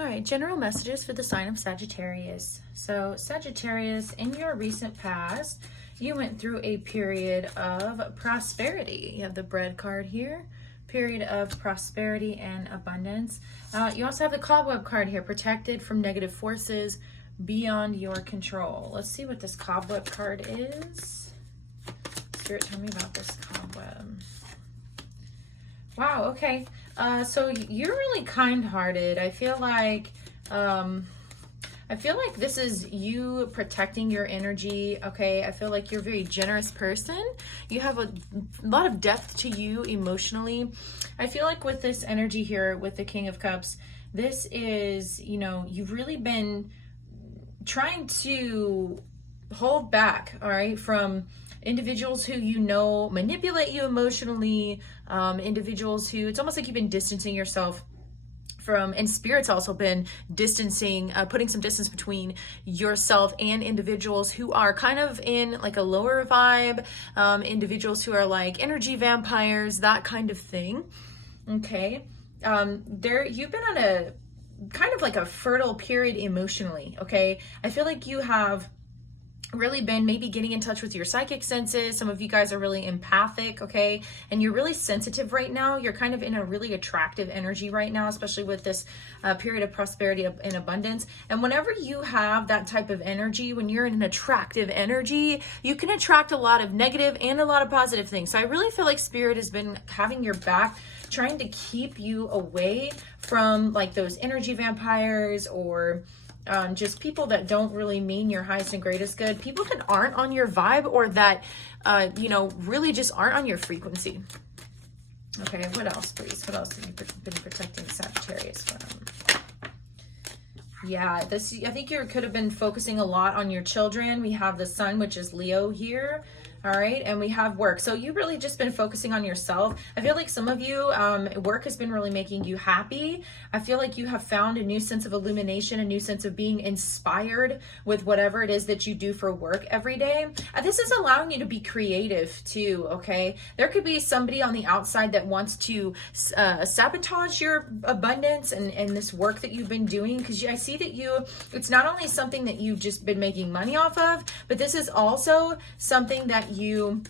All right, general messages for the sign of Sagittarius. So Sagittarius, in your recent past, you went through a period of prosperity. You have the bread card here, period of prosperity and abundance. You also have the cobweb card here, protected from negative forces beyond your control. Let's see what this cobweb card is. Spirit, tell me about this cobweb. Wow, okay. So you're really kind-hearted. I feel like this is you protecting your energy, okay? I feel like you're a very generous person. You have a lot of depth to you emotionally. I feel like with this energy here, with the King of Cups, this is, you know, you've really been trying to hold back, all right, from individuals who you know manipulate you emotionally, individuals who, it's almost like you've been distancing yourself from, and Spirit's also been distancing, putting some distance between yourself and individuals who are kind of in like a lower vibe, individuals who are like energy vampires, that kind of thing, okay? You've been on a kind of like a fertile period emotionally, okay? I feel like you have really been maybe getting in touch with your psychic senses. Some of you guys are really empathic, okay? And you're really sensitive right now. You're kind of in a really attractive energy right now, especially with this period of prosperity and abundance. And whenever you have that type of energy, when you're in an attractive energy, you can attract a lot of negative and a lot of positive things. So I really feel like Spirit has been having your back, trying to keep you away from like those energy vampires or just people that don't really mean your highest and greatest good, people that aren't on your vibe or that, you know, really just aren't on your frequency. Okay, what else, please? What else have you been protecting Sagittarius from? Yeah, I think you could have been focusing a lot on your children. We have the sun, which is Leo here. All right, and we have work. So you've really just been focusing on yourself. I feel like some of you, work has been really making you happy. I feel like you have found a new sense of illumination, a new sense of being inspired with whatever it is that you do for work every day. This is allowing you to be creative too, okay? There could be somebody on the outside that wants to sabotage your abundance and this work that you've been doing, because I see that it's not only something that you've just been making money off of, but this is also something that you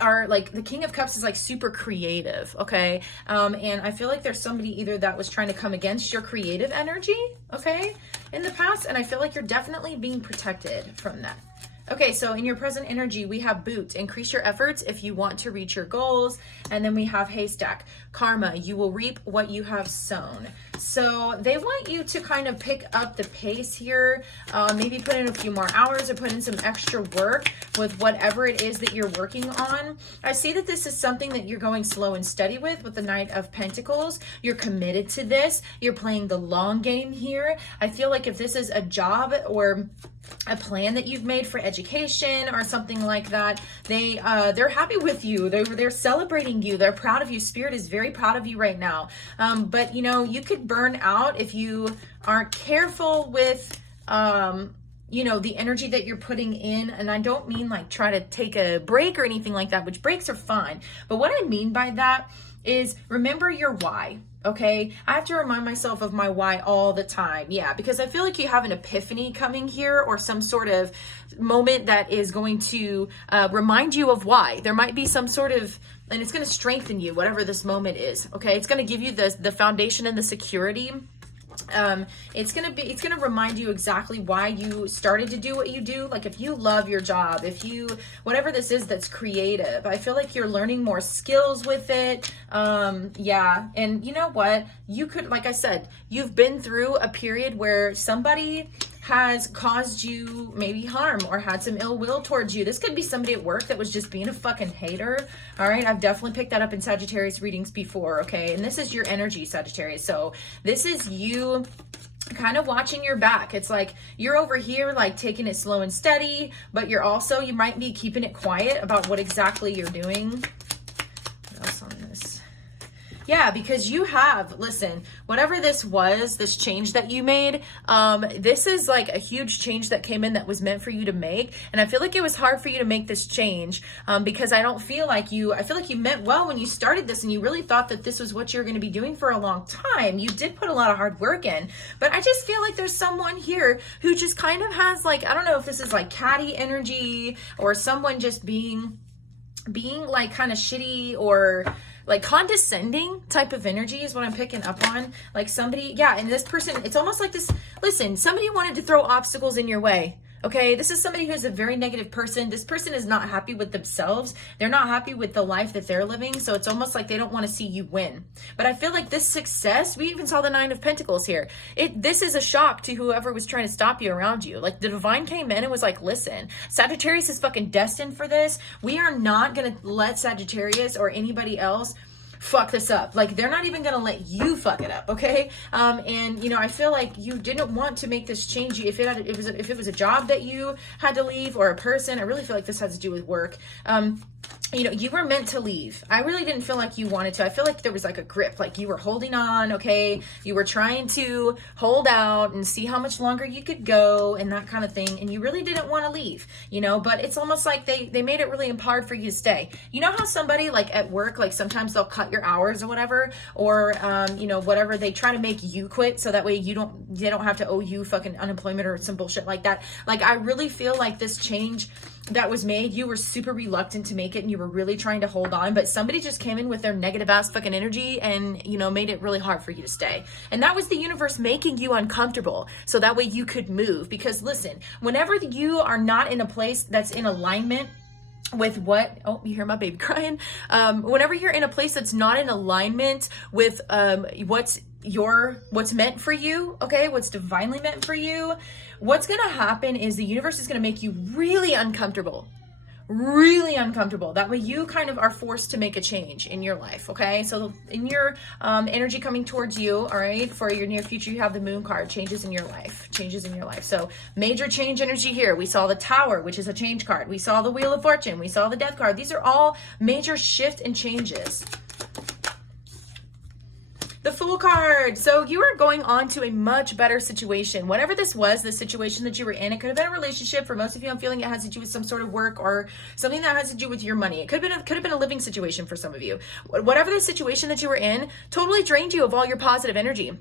are like, the King of Cups is like super creative, okay? And I feel like there's somebody either that was trying to come against your creative energy, okay, in the past, and I feel like you're definitely being protected from that. Okay, so in your present energy, we have boot, increase your efforts if you want to reach your goals. And then we have haystack, karma, you will reap what you have sown. So they want you to kind of pick up the pace here, maybe put in a few more hours or put in some extra work with whatever it is that you're working on. I see that this is something that you're going slow and steady with the Knight of Pentacles. You're committed to this. You're playing the long game here. I feel like if this is a job or a plan that you've made for education or something like that, they're happy with you. They're celebrating you. They're proud of you. Spirit is very proud of you right now. But you know, you could burn out if you aren't careful with you know, the energy that you're putting in. And I don't mean like try to take a break or anything like that, which breaks are fine. But what I mean by that is remember your why. Okay, I have to remind myself of my why all the time. Yeah, because I feel like you have an epiphany coming here or some sort of moment that is going to remind you of why. There might be some sort of, and it's going to strengthen you, whatever this moment is. Okay, it's going to give you the foundation and the security. It's gonna remind you exactly why you started to do what you do. Like if you love your job, whatever this is that's creative, I feel like you're learning more skills with it. Yeah, and you know what? You could, like I said, you've been through a period where somebody has caused you maybe harm or had some ill will towards you. This could be somebody at work that was just being a fucking hater. All right, I've definitely picked that up in Sagittarius readings before, okay? And this is your energy, Sagittarius. So this is you kind of watching your back. It's like you're over here like taking it slow and steady, but you might be keeping it quiet about what exactly you're doing. What else on this? Yeah, because you have, listen, whatever this was, this change that you made, this is like a huge change that came in that was meant for you to make. And I feel like it was hard for you to make this change because I feel like you meant well when you started this and you really thought that this was what you're going to be doing for a long time. You did put a lot of hard work in, but I just feel like there's someone here who just kind of has like, I don't know if this is like catty energy or someone just being like kind of shitty or like condescending type of energy is what I'm picking up on. Like somebody, yeah, and this person, it's almost like this, listen, somebody wanted to throw obstacles in your way. Okay, this is somebody who's a very negative person. This person is not happy with themselves. They're not happy with the life that they're living. So it's almost like they don't want to see you win. But I feel like this success, we even saw the 9 of Pentacles here. This is a shock to whoever was trying to stop you around you. Like the divine came in and was like, listen, Sagittarius is fucking destined for this. We are not going to let Sagittarius or anybody else fuck this up. Like they're not even gonna let you fuck it up, okay? And you know, I feel like you didn't want to make this change. If it was a job that you had to leave or a person, I really feel like this has to do with work. You know, you were meant to leave. I really didn't feel like you wanted to. I feel like there was like a grip, like you were holding on, okay? You were trying to hold out and see how much longer you could go and that kind of thing. And you really didn't want to leave, you know, but it's almost like they made it really hard for you to stay. You know how somebody like at work, like sometimes they'll cut your hours or whatever, or, you know, whatever, they try to make you quit so that way they don't have to owe you fucking unemployment or some bullshit like that. Like, I really feel like this change that was made, you were super reluctant to make it and you were really trying to hold on, but somebody just came in with their negative ass fucking energy and, you know, made it really hard for you to stay. And that was the universe making you uncomfortable so that way you could move. Because listen, whenever you are not in a place that's in alignment with what, oh, you hear my baby crying. Whenever you're in a place that's not in alignment with what's meant for you, okay, what's divinely meant for you, what's gonna happen is the universe is gonna make you really uncomfortable. Really uncomfortable. That way you kind of are forced to make a change in your life, okay? So in your energy coming towards you, all right, for your near future, you have the Moon card, changes in your life. So major change energy here. We saw the Tower, which is a change card. We saw the Wheel of Fortune. We saw the Death card. These are all major shift and changes. The Fool card. So you are going on to a much better situation. Whatever this was, the situation that you were in, it could have been a relationship. For most of you, I'm feeling it has to do with some sort of work or something that has to do with your money. It could have been a living situation for some of you. Whatever the situation that you were in totally drained you of all your positive energy.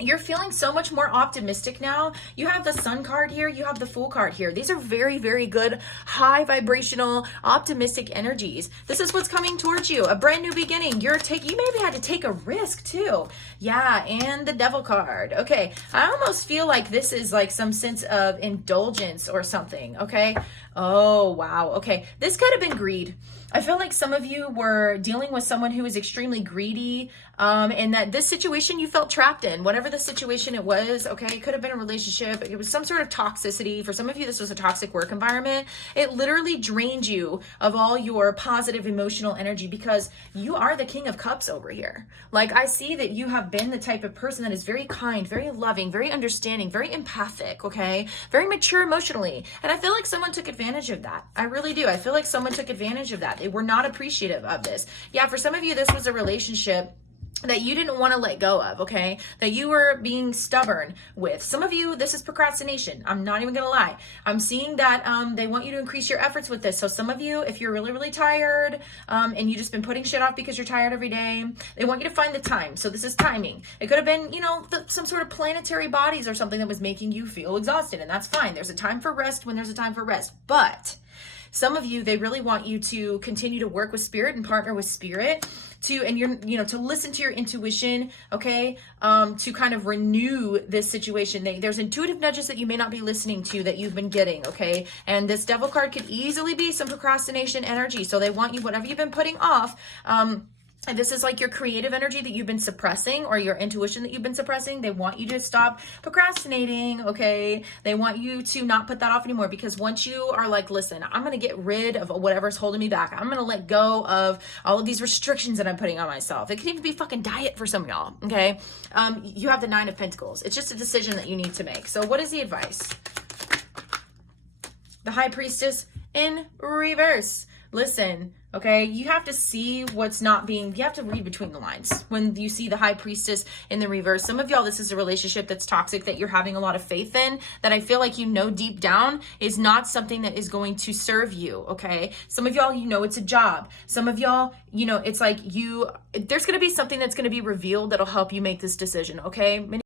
You're feeling so much more optimistic now. You have the Sun card here. You have the Fool card here. These are very, very good, high vibrational, optimistic energies. This is what's coming towards you. A brand new beginning. You maybe had to take a risk too. Yeah, and the Devil card. Okay, I almost feel like this is like some sense of indulgence or something, okay? Oh, wow. Okay, this could have been greed. I feel like some of you were dealing with someone who is extremely greedy, and that this situation you felt trapped in. Whatever the situation it was, okay, it could have been a relationship. It was some sort of toxicity. For some of you, this was a toxic work environment. It literally drained you of all your positive emotional energy because you are the King of Cups over here. Like, I see that you have been the type of person that is very kind, very loving, very understanding, very empathic, okay, very mature emotionally. And I feel like someone took advantage of that. I really do. I feel like someone took advantage of that. They were not appreciative of this. Yeah, for some of you, this was a relationship that you didn't want to let go of, okay? That you were being stubborn with. Some of you, this is procrastination. I'm not even gonna lie. I'm seeing that they want you to increase your efforts with this. So some of you, if you're really, really tired and you just been putting shit off because you're tired every day, they want you to find the time. So this is timing. It could have been, you know, some sort of planetary bodies or something that was making you feel exhausted, and that's fine. There's a time for rest when there's a time for rest. But some of you, they really want you to continue to work with spirit and partner with spirit to listen to your intuition, okay, to kind of renew this situation. There's intuitive nudges that you may not be listening to that you've been getting, okay? And this Devil card could easily be some procrastination energy. So they want you, whatever you've been putting off, and this is like your creative energy that you've been suppressing or your intuition that you've been suppressing. They want you to stop procrastinating, okay? They want you to not put that off anymore, because once you are like, listen, I'm going to get rid of whatever's holding me back. I'm going to let go of all of these restrictions that I'm putting on myself. It could even be fucking diet for some of y'all, okay? You have the 9 of Pentacles. It's just a decision that you need to make. So what is the advice? The High Priestess in reverse. listen, okay? You have to see what's not being, you have to read between the lines. When you see the High Priestess in the reverse, some of y'all, this is a relationship that's toxic, that you're having a lot of faith in, that I feel like you know deep down is not something that is going to serve you, okay? Some of y'all, you know it's a job. Some of y'all, you know, it's like there's going to be something that's going to be revealed that'll help you make this decision, okay?